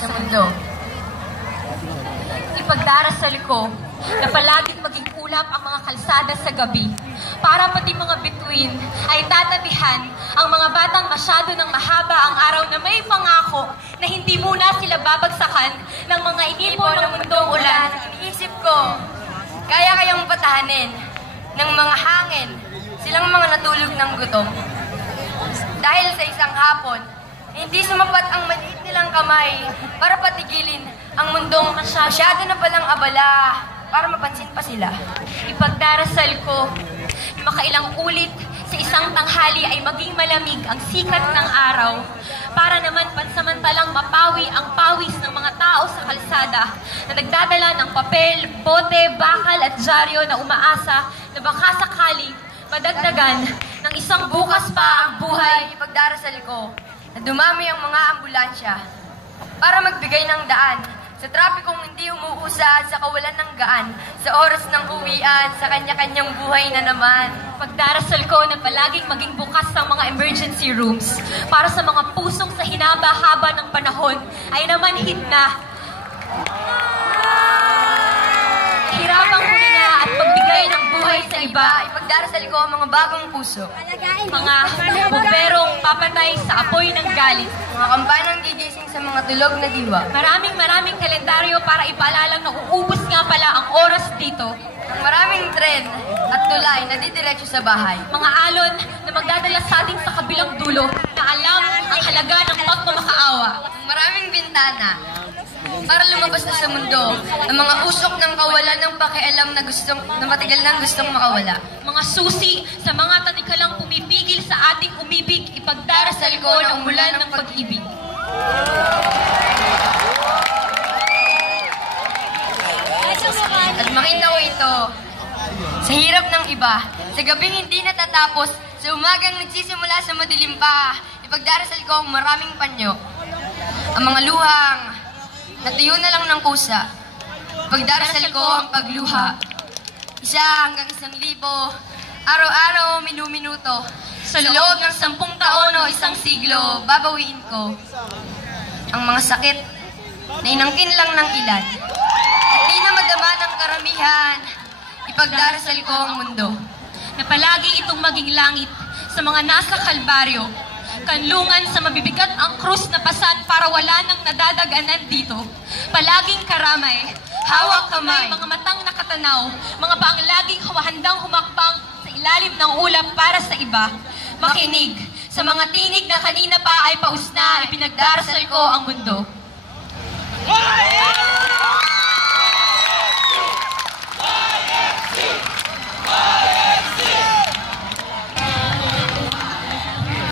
sa mundo. Ipagdarasal ko na palaging maging ulap ang mga kalsada sa gabi para pati mga bituin ay tatabihan ang mga batang masyado ng mahaba ang araw na may pangako na hindi muna sila babagsakan ng mga inipon ng mundong ulan. Iniisip ko, kaya kayang patahanin ng mga hangin silang mga natulog ng gutom. Dahil sa isang hapon, hindi sumapat ang maliit nilang kamay para patigilin ang mundong masyado na palang abala para mapansin pa sila. Ipagdarasal ko na makailang ulit sa isang tanghali ay maging malamig ang sikat ng araw para naman pansamantalang mapawi ang pawis ng mga tao sa kalsada na nagdadala ng papel, bote, bakal at dyaryo na umaasa na baka sakali madagdagan ng isang bukas pa ang buhay. Ipagdarasal ko na dumami ang mga ambulansya para magbigay ng daan sa trapikong hindi umuusad sa kawalan ng gaan, sa oras ng uwian, sa kanya-kanyang buhay na naman. Pagdarasal ko na palaging maging bukas ang mga emergency rooms para sa mga pusong sa hinaba-haba ng panahon ay namanhid na. Hirapang huminga at pagbigay ng buhay sa iba. Ipagdarasal ko ang mga bagong puso. Mga bumberong papatay sa apoy ng galit. Mga kampanang gigising sa mga tulog na diwa. Maraming kalendaryo para ipaalalang na uubos nga pala ang oras dito. Maraming tren at tulay na didiretso sa bahay. Mga alon na magdadala sa atin sa kabilang dulo na alam ang halaga ng pagmamakaawa. Maraming bintana para lumabas na sa mundo ang mga usok ng kawalan ng pakialam na matagal nang gustong makawala. Mga susi sa mga tanikalang pumipigil sa ating umibig, ipagdarasal ko na umulan ng pag-ibig. At makita ko ito sa hirap ng iba, sa gabing hindi natatapos, sa umagang nagsisimula sa madilim pa. Ipagdarasal ko ang maraming panyo, ang mga luhang natuyo na lang ng kusa. Ipagdarasal ko ang pagluha, 1 hanggang 1,000, araw-araw, minu-minuto. Sa loob ng 10 taon o 1 siglo, babawiin ko ang mga sakit na inangkin lang ng ilan. At di na madama ng karamihan, ipagdarasal ko ang mundo. Na palagi itong maging langit sa mga nasa kalbaryo, kanlungan sa mabibigat ang krus na pasan para wala nang nadadaganan dito. Palaging karamay, hawak kamay, mga matang nakatanaw, mga paang laging handang humakbang sa ilalim ng ulap para sa iba. Makinig sa mga tinig na kanina pa ay paus na, ipinagdarasal ko ang mundo.